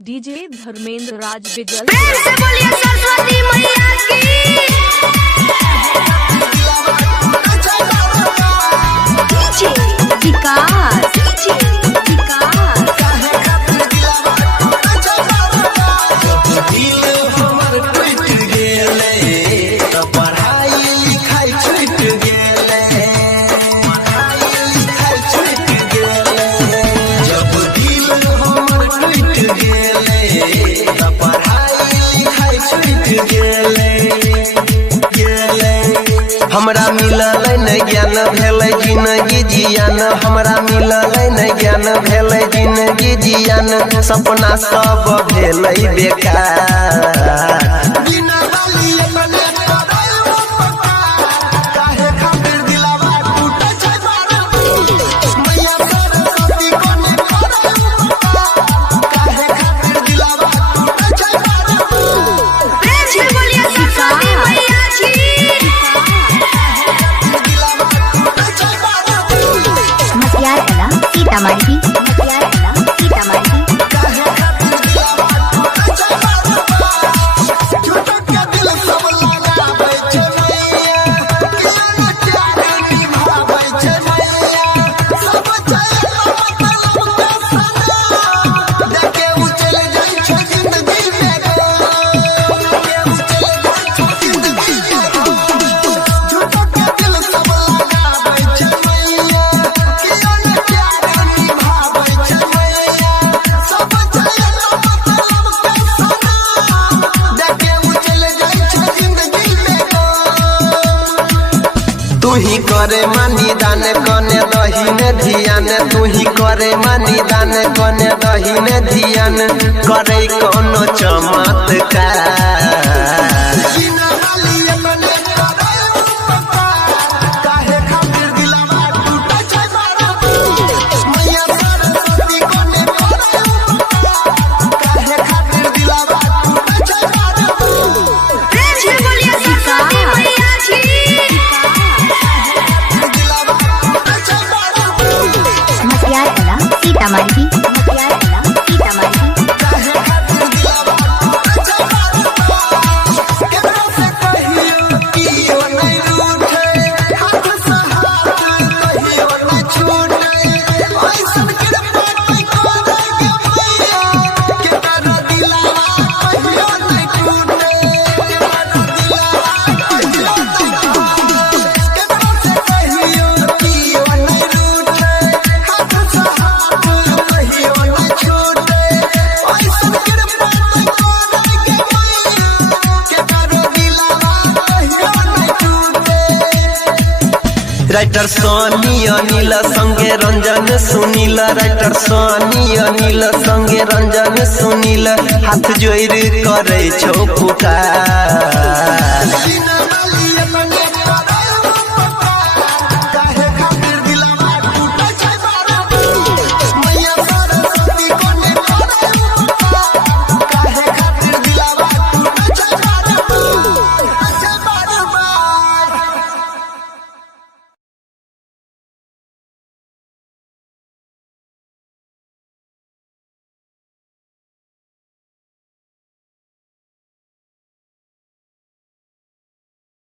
DJ Dharmendra राज बिजल। प्रेम से बोलिए सरस्वती मैया की। डीजे विकास, हमरा मिलल न ज्ञान भेलै जिंदगी जियान, हमरा मिलल न ज्ञान भेलै जिंदगी जियान, सपना सब भेलै बेकार। तू ही करे मानी दान कने दहीने धियान, तू ही करे मानी दान कने दहीने धियान, करे कोनो चमत्कार। राइटर सोनी अनिल संगे रंजन सुनील, राइटर सोनी अनिल संगे रंजन सुनील, हाथ जोड़ करे छौ पुकार।